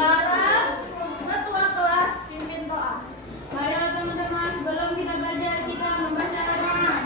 Sekarang ketua kelas pimpin doa. Mari teman-teman, sebelum kita belajar kita membaca Al-Quran.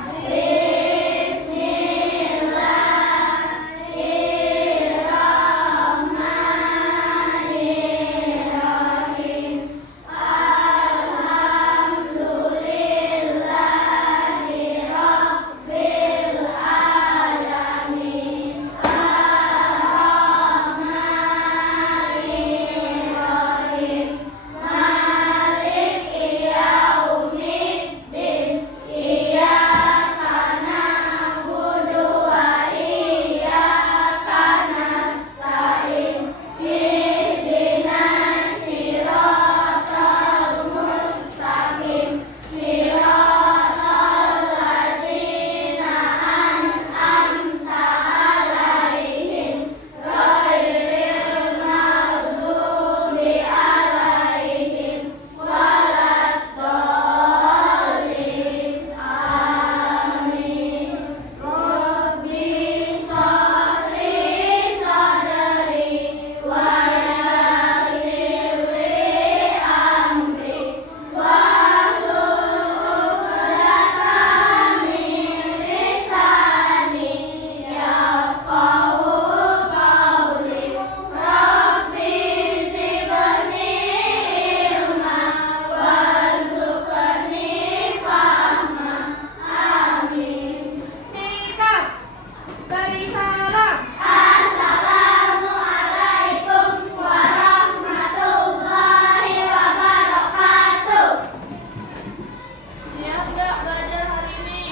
Siap nggak belajar hari ini?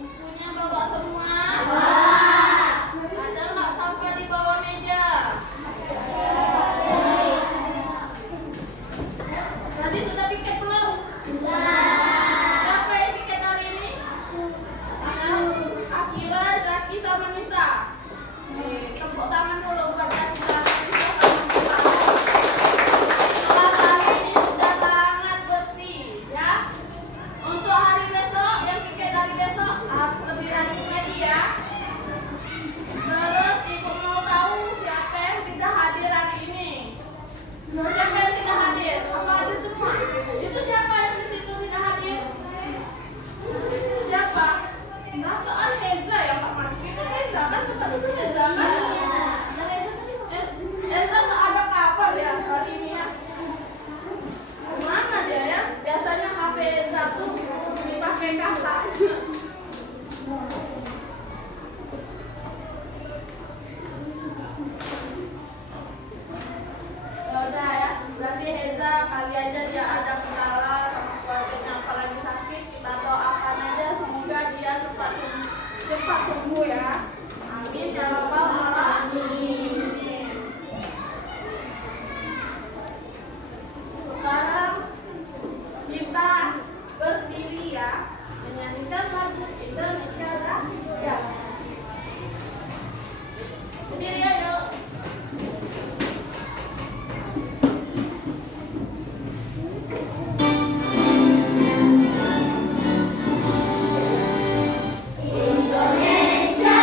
Bukunya bawa semua? Ada nggak sampai di bawah meja? Tadi sudah piket belum? Siapa yang piket hari ini? Akila, Zaki, sama Nisa. Tepuk tangan dulu buat Zaki sama Nisa sama Nisa. Kelas hari ini sudah sangat bersih, ya. Untuk hari besok, yang piket hari besok harus lebih rajin lagi ya. Terus ibu mau tahu siapa yang tidak hadir hari ini? Siapa yang tidak hadir? Apa ada semua? Itu siapa yang di situ tidak hadir? Siapa? Perasaan Heza ya Pak Mas. Itu Heza kan tempat itu Heza kan? Heza nggak ada kabar ya hari ini ya. Mana dia ya? Biasanya HP Heza tuh dipakai kakaknya. Ya udah ya, berarti Heza kali aja dia ada kendala sama keluarganya apalagi sakit, kita doakan aja semoga dia cepat sembuh ya. Amin ya rabbal alamin. Sekarang kita berdiri ya, menyanyikan lagu Indonesia Raya. Berdiri ya yuk. Indonesia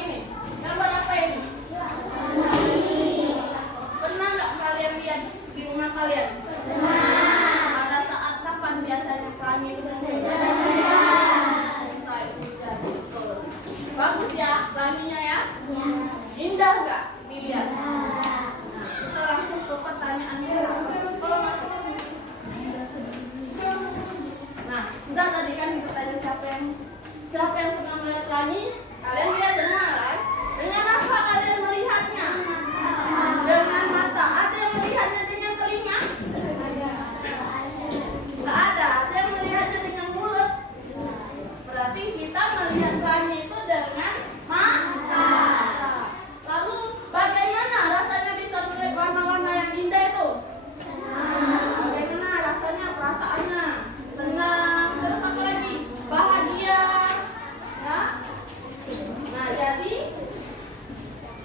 ini? Gambar apa ini? Pernah nggak kalian lihat di rumah kalian? Pada saat kapan biasanya pelangi itu muncul? Saat hujan. Betul. Bagus ya pelanginya ya? Indah nggak dilihat? Nah, kita langsung ke pertanyaan kita. Nah, sudah tadi kan ditanya siapa yang pernah melihat pelangi? Kalian lihat semua kan? Dengan apa kalian melihatnya? Dengan mata. Ada yang melihatnya dengan telinga? Nggak ada. Ada yang melihatnya dengan mulut? Berarti kita melihat pelangi itu dengan mata. Lalu bagaimana rasanya bisa melihat warna-warna yang indah itu? Bagaimana rasanya, perasaannya? Senang, terus apa lagi? Bahagia. Ya? Nah, jadi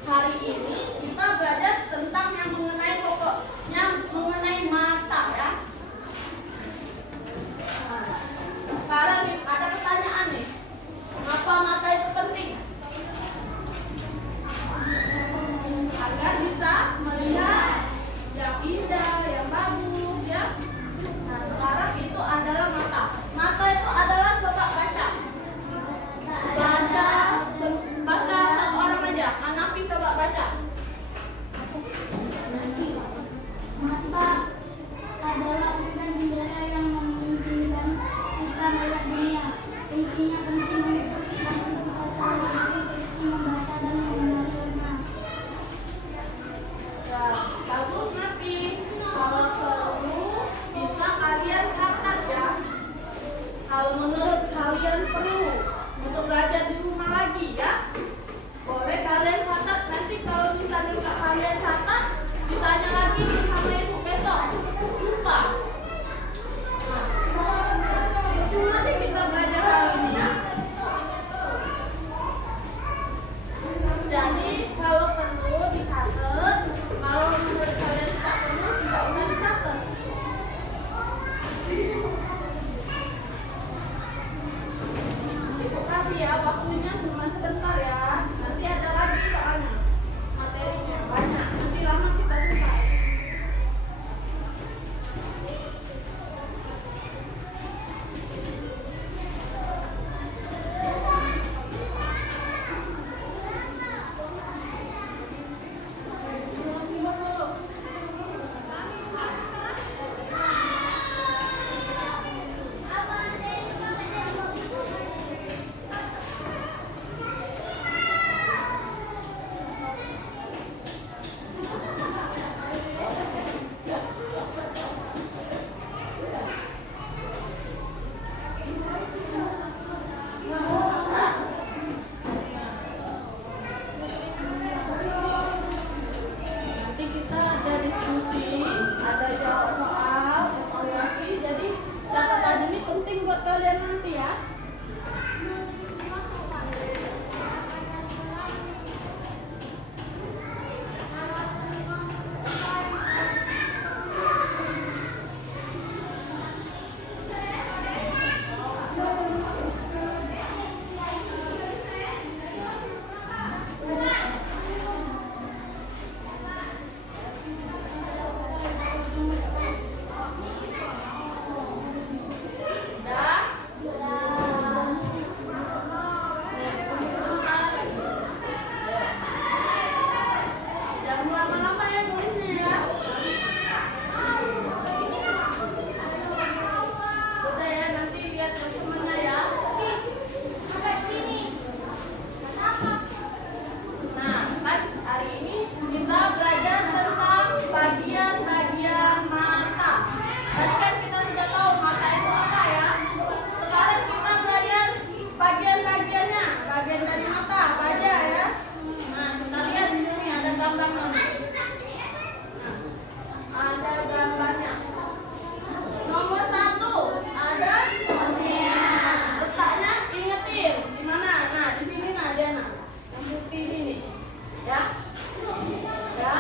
hari ini kita belajar tentang yang mengenai mata ya. Nah, sekarang nih ada pertanyaan nih. Kenapa mata itu penting? Agar bisa melihat yang indah, yang bagus ya. Nah, sekarang itu adalah mata. Mata itu adalah, coba baca. Baca satu orang aja. Hanafi coba baca. Mata adalah organ indera yang memungkinkan kita melihat dunia. Fungsinya penting untuk kita sehari-hari seperti membaca dan mengenali warna. Ya, bagus Nafi. Kalau perlu bisa kalian catat ya. Kalau menurut kalian perlu untuk belajar di rumah lagi ya. Boleh kalian catat. Nanti kalau misalnya nggak kalian catat, ditanya lagi sama ibu besok. Lupa. Nah, cuma nanti kita belajar hari ini ya. Jadi kalau perlu dicatat, kalau menurut kalian tidak perlu, tidak usah dicatat. Ibu kasih ya, waktunya cuma sebentar ya. Nanti ada lagi soalnya. Materinya banyak, nanti lama kita selesai. Nanti kita ada diskusi, ada jawab soal, evaluasi. Jadi catatan ini penting buat kalian nanti ya. Jangan lama-lama ya nulisnya ya. Udah ya, nanti lihat teman-temannya ya. Nah, kan hari ini kita belajar tentang bagian-bagian mata. Tadi kan kita sudah tahu mata itu apa ya. Sekarang kita belajar bagian-bagiannya. Bagian dari mata apa aja ya. Nah, kita lihat di sini ada gambarnya. Nah, ada gambarnya. Nomor 1 ada kornea. Letaknya ingetin di mana? Nah, di sini nah dia nah. Yang putih ini nih. Ya. Ya.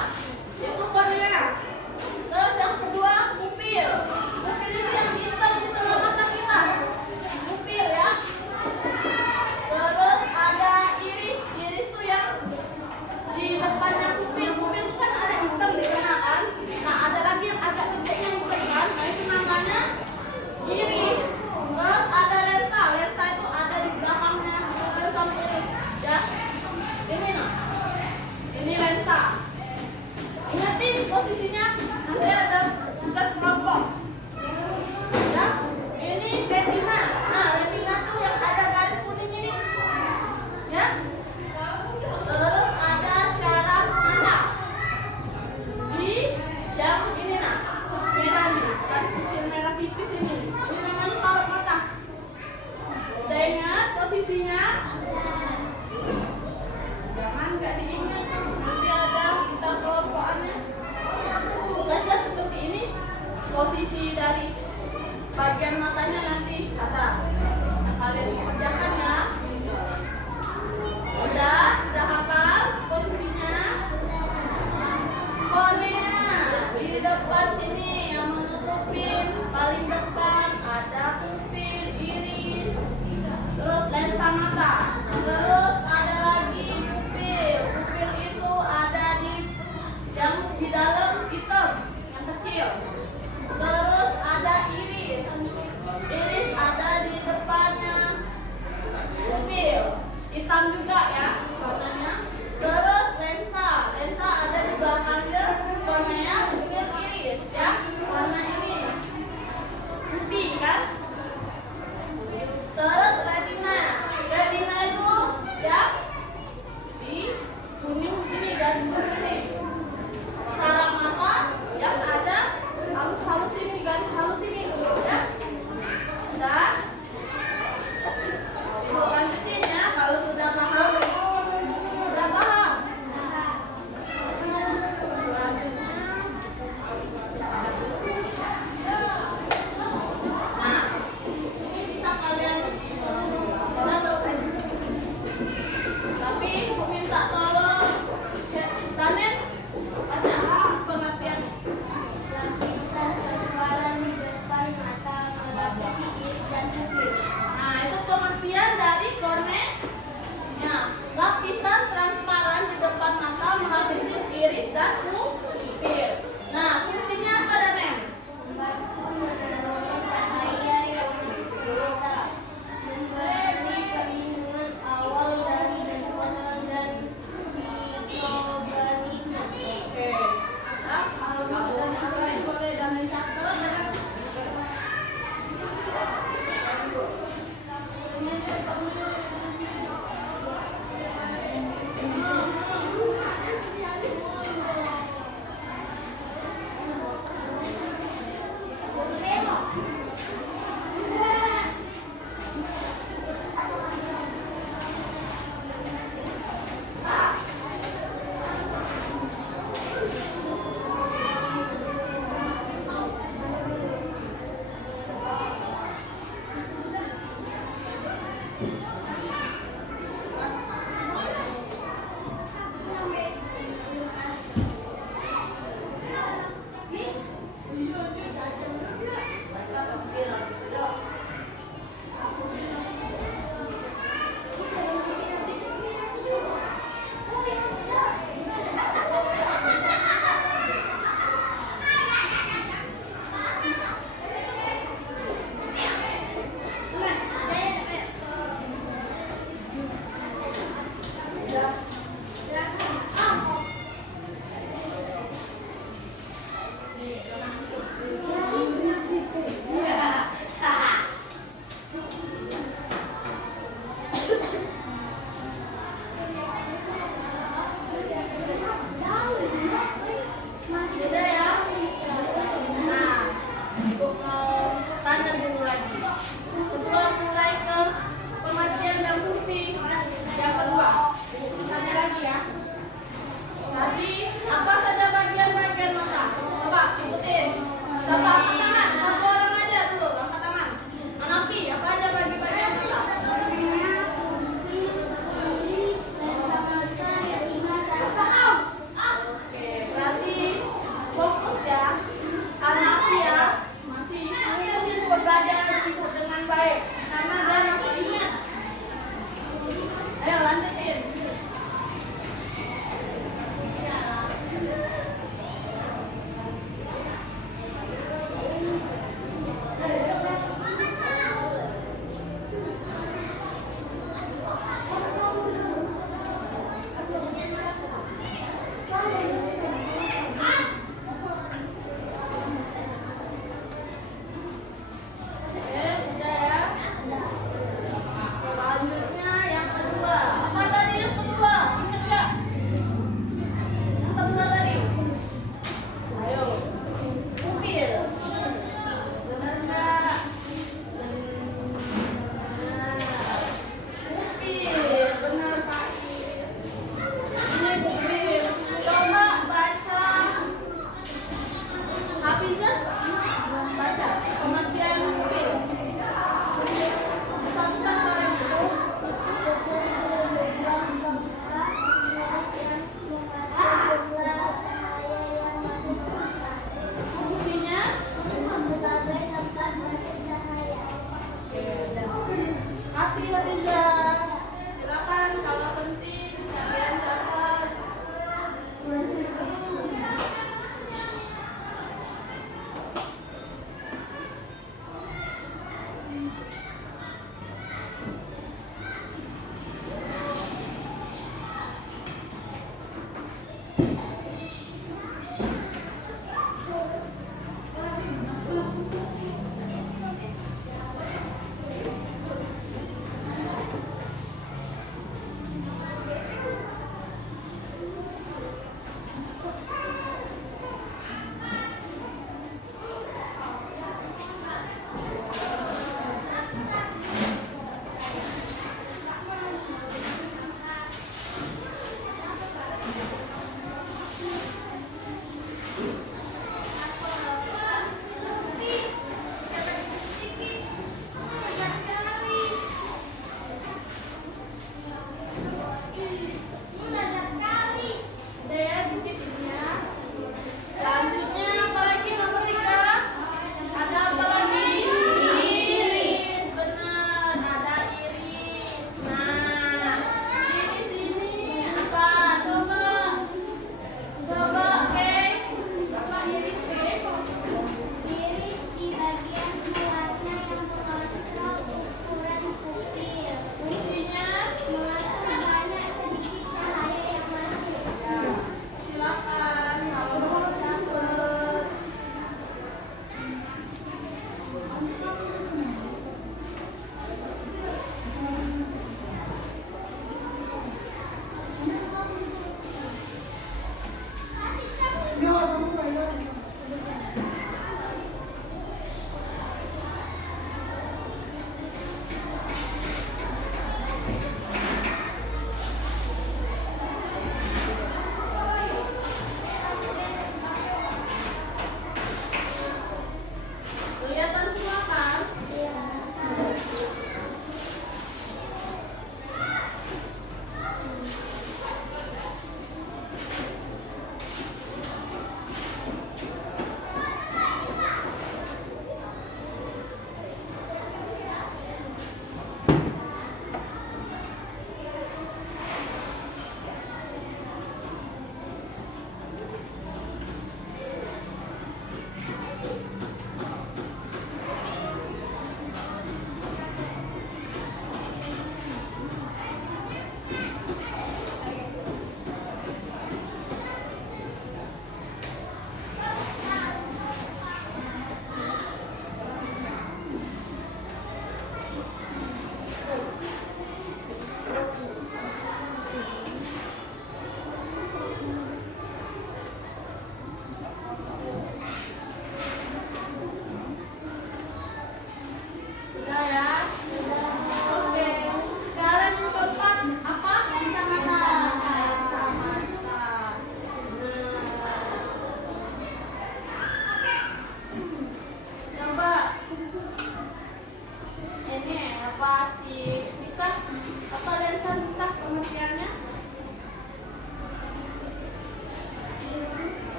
Itu kornea. Terus yang kedua pupil. Pupil itu yang hitam di tengah mata kita. Pupil ya. Terus ada iris. Iris tuh ya posisinya nanti ada tugas kelompok. Ya, ini retina. Nah, retina tuh yang ada garis kuning ini. Ya. Terus ada syaraf mata. Di yang ini nah, merah nih, garis kecil merah tipis ini. Ini namanya syaraf mata. Udah ingat posisinya? Jangan nggak diingat, nanti ada kita kelompokannya. Tugasnya seperti ini. Posisi dari bagian matanya nanti kata. Nah, kalian kerjakan ya. Udah hafal posisinya? Kornea di depan sini yang menutupin paling depan ada pupil, iris, terus lensa mata. Terus ada lagi pupil. Pupil itu ada di yang di dalam hitam yang kecil. Terus ada iris. Iris ada di depannya pupil. Hitam juga ya warnanya. Terus lensa. Lensa ada di belakangnya kornea, pupil, iris ya. Warna ini putih kan? Terus retina. Retina itu ya di kuning ini dan ini. Saraf mata yang ada halus-halus ini, garis halus ini ya. Udah. Ibu lanjutin ya kalau sudah paham. Sudah paham? Nah, ini bisa kalian tapi aku minta tolong Daniel baca pengertiannya. Lapisan transparan di depan mata melapisi iris dan pupil. Nah, itu pengertian dari kornea. Lapisan transparan di depan mata melapisi iris dan pupil. Nah, fungsinya apa Daniel? Membantu menaruhi cahaya yang masuk ke mata, memberi perlindungan awal dari kotoran dan mikroorganisme. Oke. Nah, kalau ada yang lain boleh Daniel catat. Sudah ya? Nah, Ibu mau tanya dulu lagi. Sebelum mulai ke pengertian dan fungsi yang kedua, Ibu tanya lagi ya. Tadi apa saja bagian-bagian mata? Coba sebutin. Coba angkat tangan. Satu orang aja dulu angkat tangan. Anaki, apa aja bagian mata? Kornea, pupil, iris, lensa mata, retina, saraf. Oke, berarti fokus ya. Anaki ya. Masih mengikuti pembelajaran Ibu dengan baik. Karena dia masih ingat. Ayo lanjutin.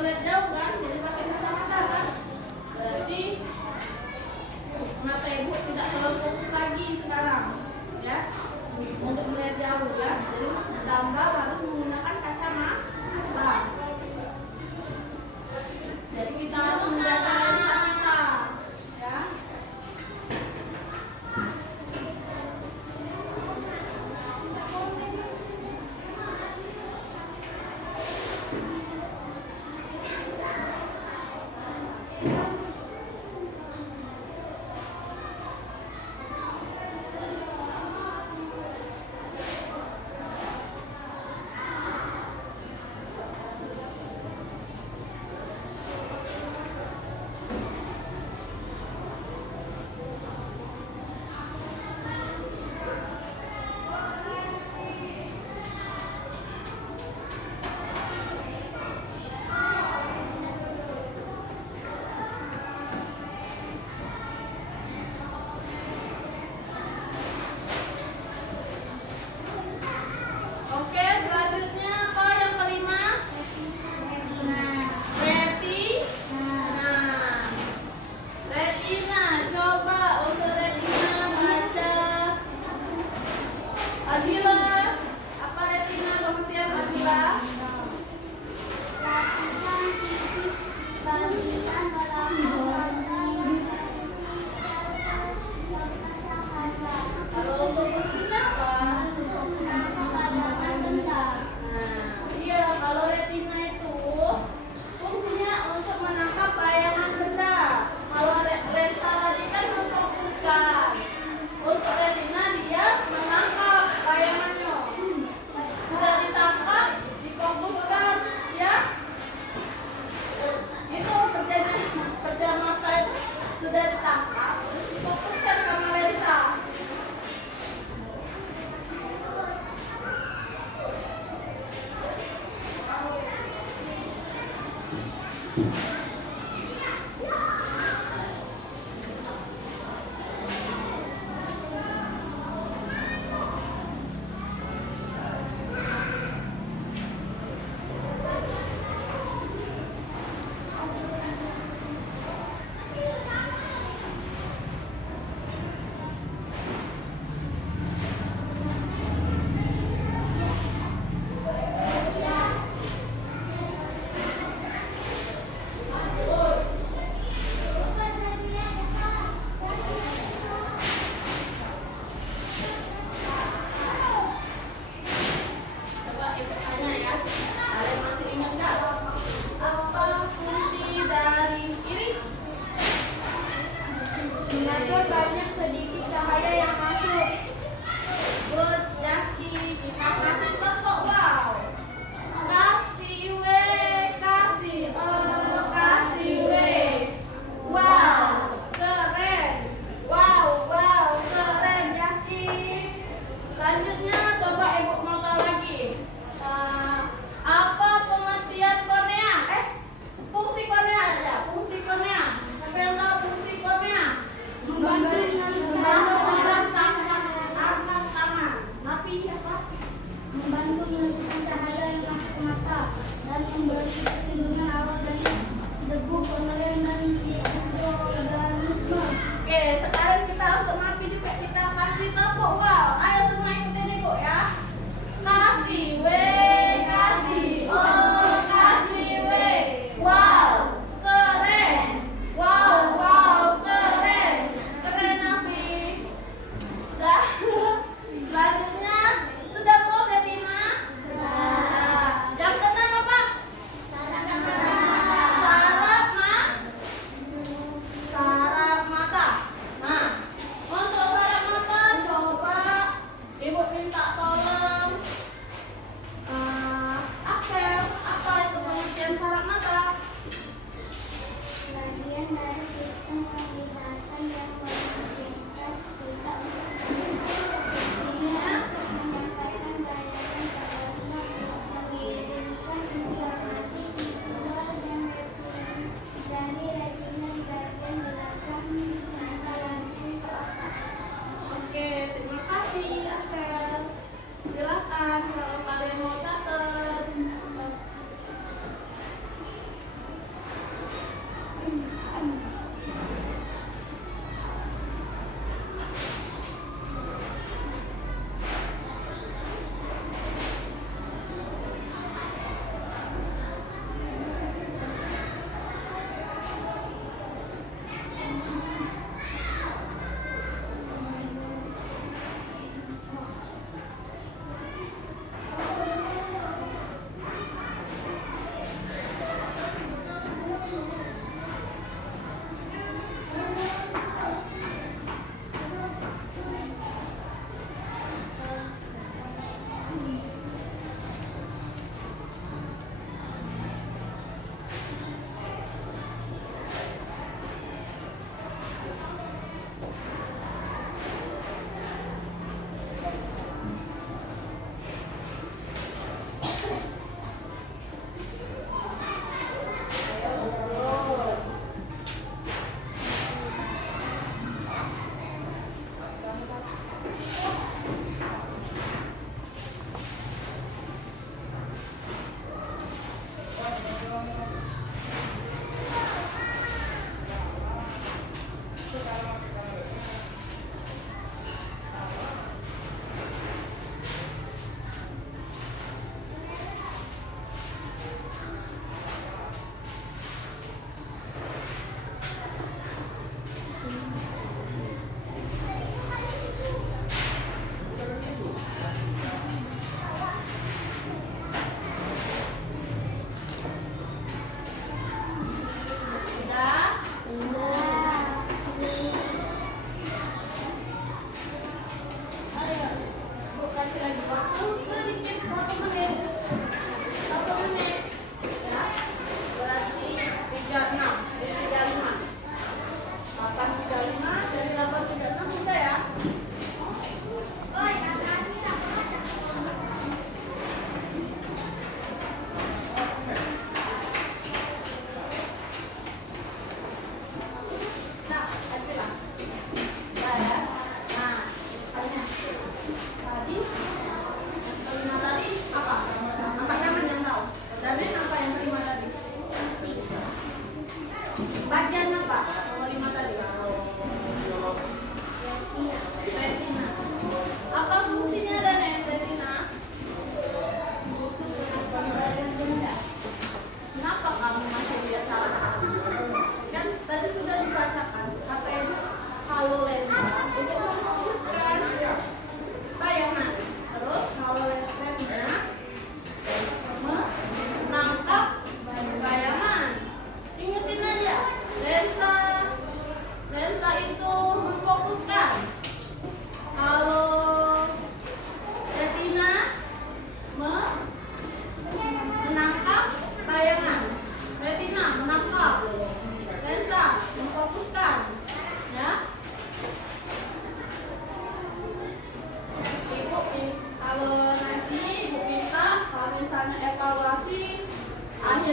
lihat jauh kan, jadi pakai kacamata kan. Berarti mata ibu tidak terlalu fokus lagi sekarang, ya, untuk melihat jauh ya. Jadi tambah harus menggunakan kacamata. Jadi kita harus menjaga lensa kita, ya. Oke, selanjutnya apa yang kelima? Retina. Retina, coba untuk retina baca. Adila, apa retina pengertian Adila? Lapisan tipis bagian belakang Kalau untuk fungsinya apa? Nah, iya, kalau retina itu fungsinya untuk menangkap bayangan benda. Kalau lensa tadi kan memfokuskan. Untuk retina dia menangkap bayangannya. Sudah ditangkap, difokuskan, ya. Itu kerja mata itu sudah ditangkap, terus difokuskan sama lensa.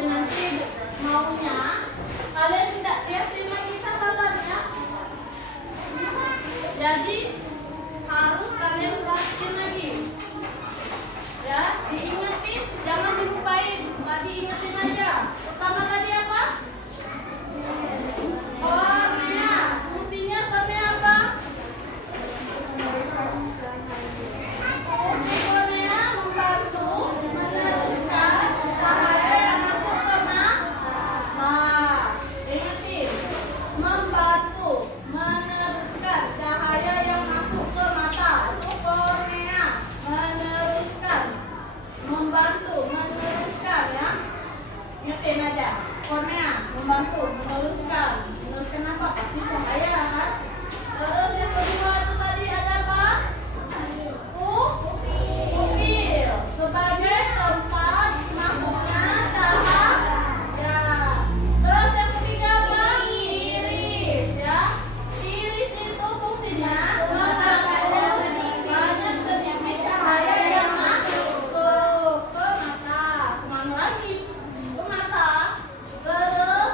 nanti maunya kalian tidak liatin lagi catatannya. Jadi harus kalian perhatiin lagi. Ya, diingetin, jangan dilupain. Tadi ingetin aja. Pertama tadi apa? Kornea. Fungsinya kornea apa? Fungsi kornea membantu meneruskan cahaya yang masuk ke mata. Nah, ingetin. Membantu meneruskan cahaya yang masuk ke mata. Itu kornea. Meneruskan. Membantu meneruskan ya. Ingetin aja. Kornea membantu meneruskan. Meneruskan apa? Pasti cahaya kan? Terus yang kedua itu tadi ada apa? Pupil sebagai tempat masuknya cahaya. Terus yang ketiga apa? Iris ya. Iris itu fungsinya mengatur banyak sedikit cahaya yang masuk ke mata. Kemana lagi? Ke mata. Terus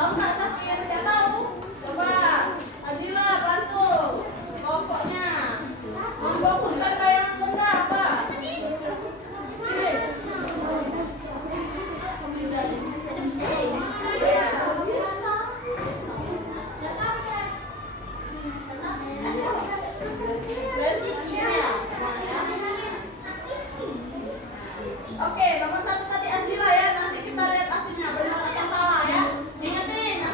Tahu nggak tapi yang tidak tahu? Coba Azila bantu kelompoknya memfokuskan bayangan benda apa? Oke, nomor 1 tadi Azila ya. Nanti kita lihat hasilnya benar atau salah ya. Ingatin,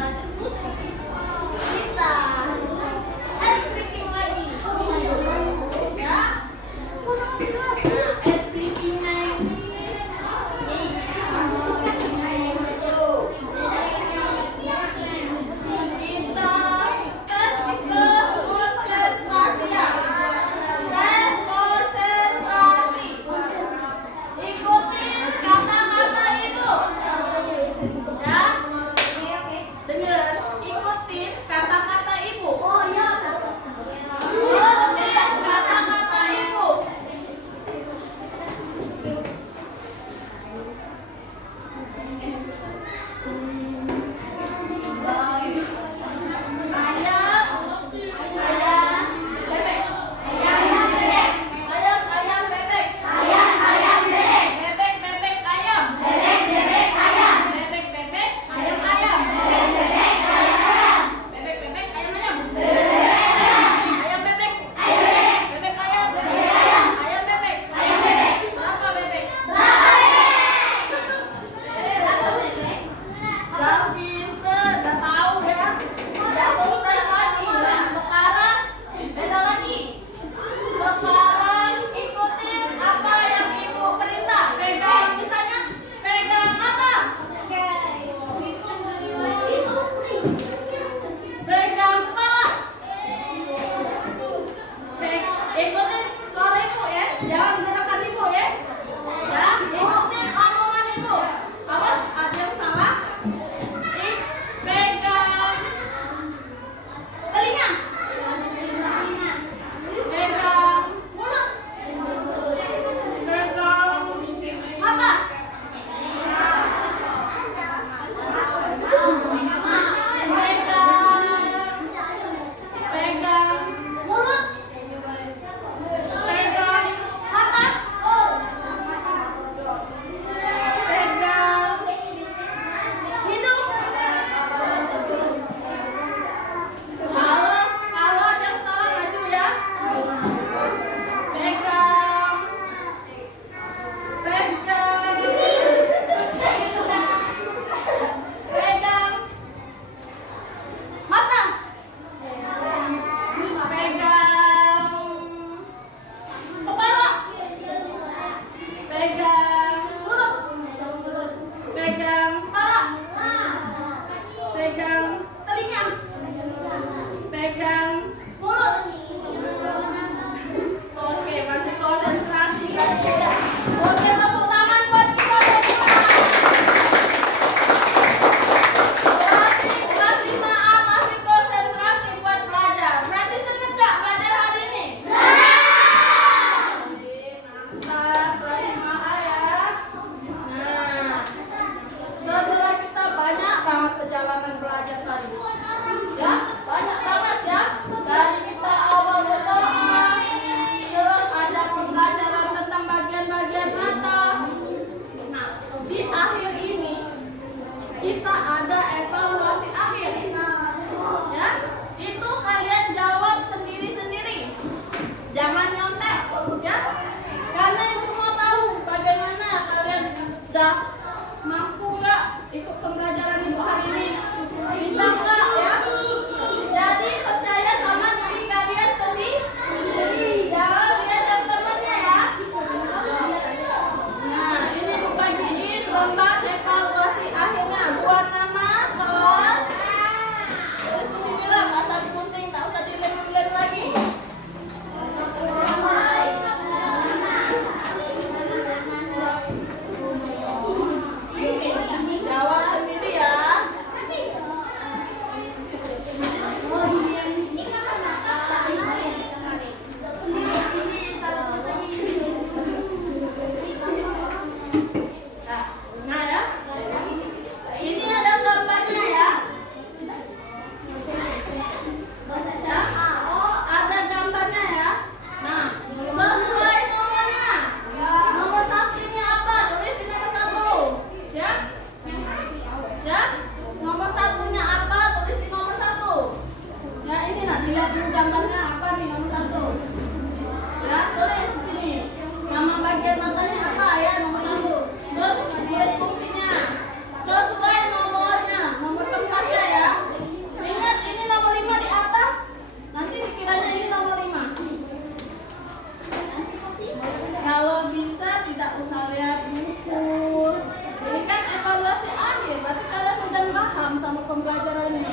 lanjut musik. Kita speaking lagi. Ya. Nah, speakingnya ini kita tes konsentrasi ya. Tes konsentrasi. Ikutin kata-kata ibu. Ya. Dengar, ikutin kata-kata ibu. Ikutin kata-kata ibu. Ayam, bebek. Ayam, bebek. Bebek, ayam. Bebek, ayam. Bebek, ayam, ayam. Bebek, ayam, ayam. Ayam, bebek. Bebek, ayam. Ayam, bebek. Berapa bebek? Udah pinter, udah tahu ya. Udah sukses lagi. Nah, sekarang beda lagi. Sekarang ikutin apa yang ibu perintah. Pegang, misalnya pegang apa? Pegang kepala. Ikutin suara ibu ya. Jangan gerakan ibu ya. Ya, ikutin omongan ibu. Awas, ada yang salah. Pegang telinga. Pegang mulut. Pegang mata. Pegang mulut. Pegang mata. Pegang hidung. Kalau ada yang salah maju ya. Pegang mata. Pegang kepala. Pegang mulut. Pegang kepala. Pegang telinga. Pegang mulut. Oke, masih konsentrasi kan udah. Oke, tepuk tangan buat kita semua. Berarti kelas 5A masih konsentrasi buat belajar. Berarti seneng gak belajar hari ini? Mantap, kelas 5A ya. Nah, setelah kita banyak banget perjalanan belajar tadi. Ya, banyak banget ya. Dari kita awal berdoa, terus ada pembelajaran tentang bagian-bagian mata. Nah, di akhir ini kita ada evaluasi akhir. Ya, itu kalian jawab sendiri-sendiri. Jangan nyontek, ya. Karena ibu mau tahu bagaimana kalian udah mampu nggak ikut pembelajaran ibu hari ini. pembelajarannya.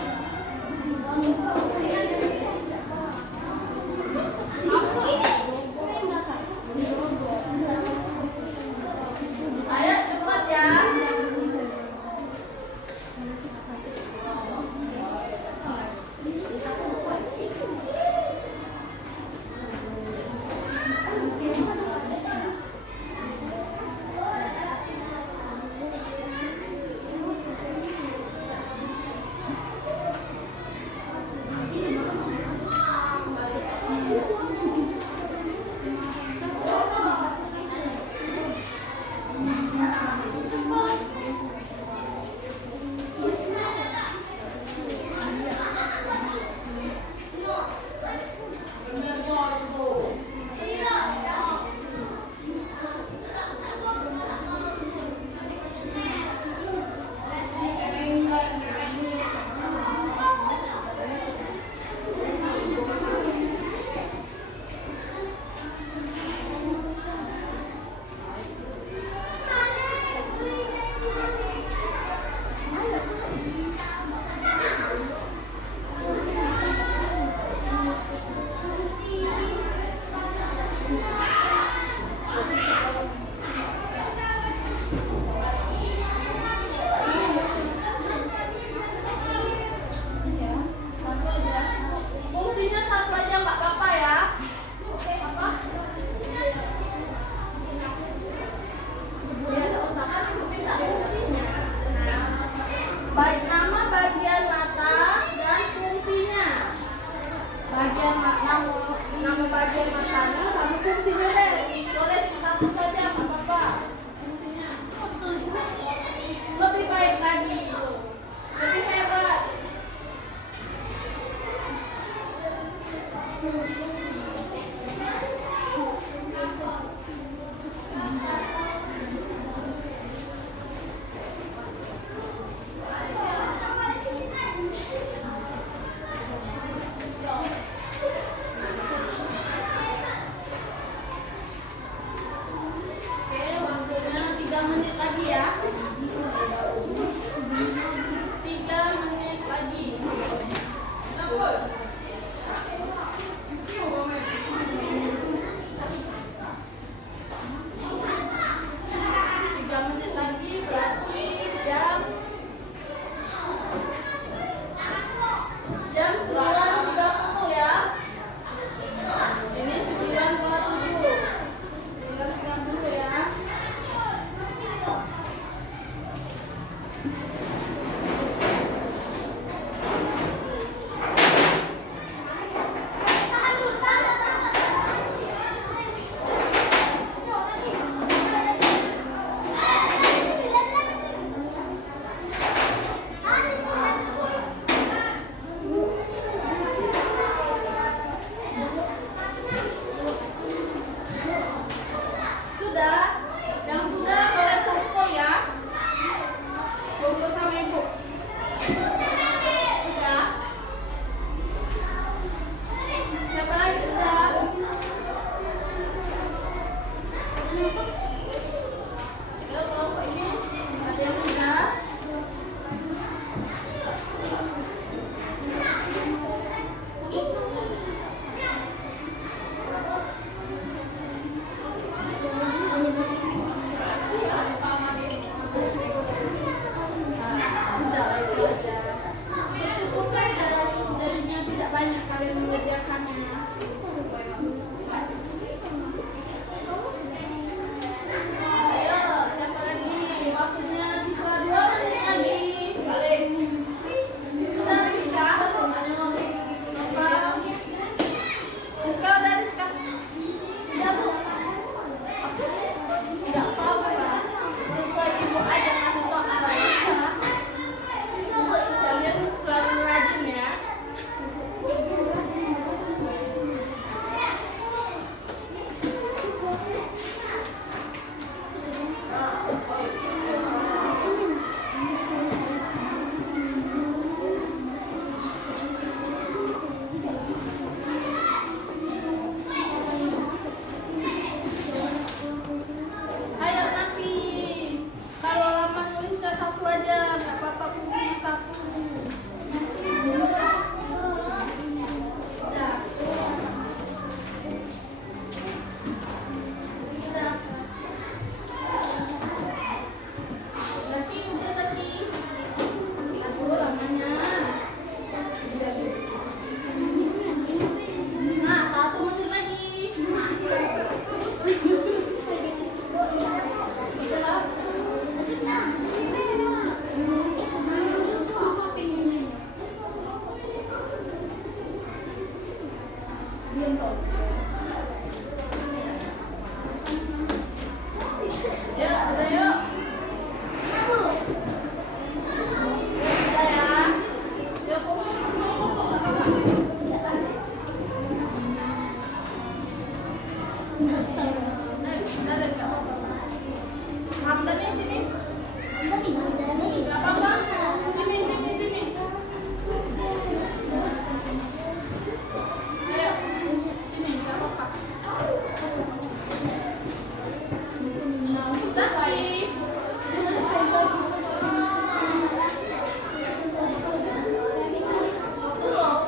Ayo cepat ya. Hamdannya sini. Gak apa-apa. Sini, sini, sini. Ayo. Sini, gak apa-apa. Lagi. Belum.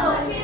Tuh.